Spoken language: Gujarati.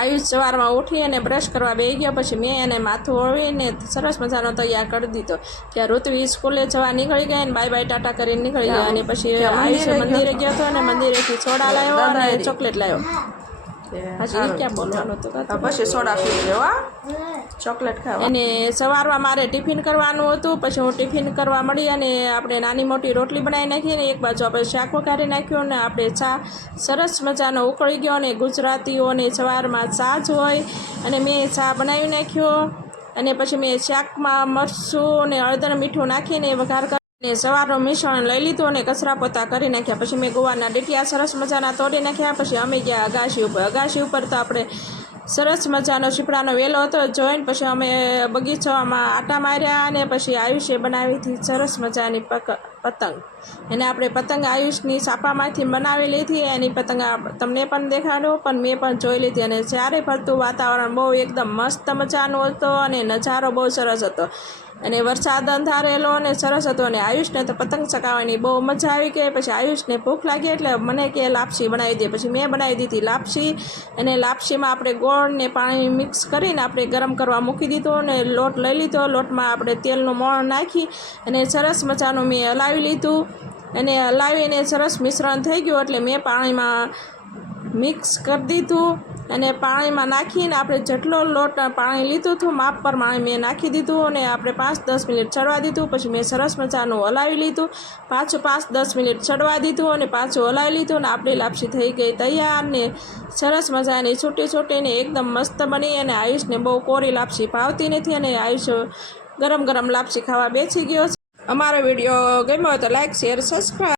આયુષ સવારમાં ઉઠી અને બ્રશ કરવા બેસી ગયો પછી મેં એને માથું ઓળવીને સરસ મજાનો તૈયાર કરી દીધો. ત્યાં ઋત્વી સ્કૂલે જવા નીકળી ગયા અને બાય બાય ટાટા કરીને નીકળી ગયા. અને પછી આયુષ મંદિરે ગયો હતો અને મંદિરેથી સોડા લાવ્યો અને ચોકલેટ લાવ્યો. પછી સોડા પી ચોકલેટ ખાવા. અને સવારમાં મારે ટિફિન કરવાનું હતું પછી હું ટિફિન કરવા મળી અને આપણે નાની મોટી રોટલી બનાવી નાખી અને એક બાજુ આપણે શાક વઘારી નાખ્યું અને આપણે ચા સરસ મજાનો ઉકળી ગયો અને ગુજરાતીઓને સવારમાં ચા જ હોય. અને મેં ચા બનાવી નાખ્યો અને પછી મેં શાકમાં મરચું અને હળદર મીઠું નાખીને વઘાર કરીને સવારનું મિશ્રણ લઈ લીધું અને કચરા પોતા કરી નાખ્યા. પછી મેં ગોવાના ડીટિયા સરસ મજાના તોડી નાખ્યા. પછી અમે ગયા અગાશી ઉપર અગાશી ઉપર તો આપણે સરસ મજાનો શીપડાનો વેલો હતો, જોઈને પછી અમે બગીચામાં આટા માર્યા અને પછી આયુષે બનાવી હતી સરસ મજાની પક, પતંગ. એને આપણે પતંગ આયુષની સાપામાંથી બનાવી લીધી, એની પતંગ તમને પણ દેખાડ્યો પણ મેં પણ જોઈ લીધી અને જ્યારે ફરતું વાતાવરણ બહુ એકદમ મસ્ત મજાનું હતો અને નજારો બહુ સરસ હતો. અને વરસાદ અંધારેલો અને સરસ હતો અને આયુષને તો પતંગ ચકાવવાની બહુ મજા આવી ગઈ, પછી આયુષને ભૂખ લાગી એટલે મને કે લાપસી બનાવી દે, પછી મેં બનાવી દીધી લાપસી. અને લાપસીમાં આપણે ગોળ ને પાણી મિક્સ કરીને આપણે ગરમ કરવા મૂકી દીધો અને લોટ લઈ લીધો. લોટમાં આપણે તેલનું મોણ નાખી અને સરસ મજાનું મેં હલાવી લીધું. અને હલાવીને સરસ મિશ્રણ થઈ ગયું એટલે મેં પાણીમાં મિક્સ કરી દીધું અને પાણીમાં નાખીને આપણે જેટલો લોટ પાણી લીધું હતું, માપ પ્રમાણે મેં નાખી દીધું અને આપણે પાંચ દસ મિનિટ ચડવા દીધું. પછી મેં સરસ મજાનું હલાવી લીધું. પાછું પાંચ દસ મિનિટ ચડવા દીધું અને પાછું હલાવી લીધું અને આપણી લાપસી થઈ ગઈ તૈયાર ને સરસ મજાની છૂટી છૂટીને એકદમ મસ્ત બની અને આયુષને બહુ કોરી લાપસી ભાવતી નથી અને આયુષ ગરમ ગરમ લાપસી ખાવા બેસી ગયો છે. અમારો વીડિયો ગમ્યો હોય તો લાઈક, શેર સબસ્ક્રાઈબ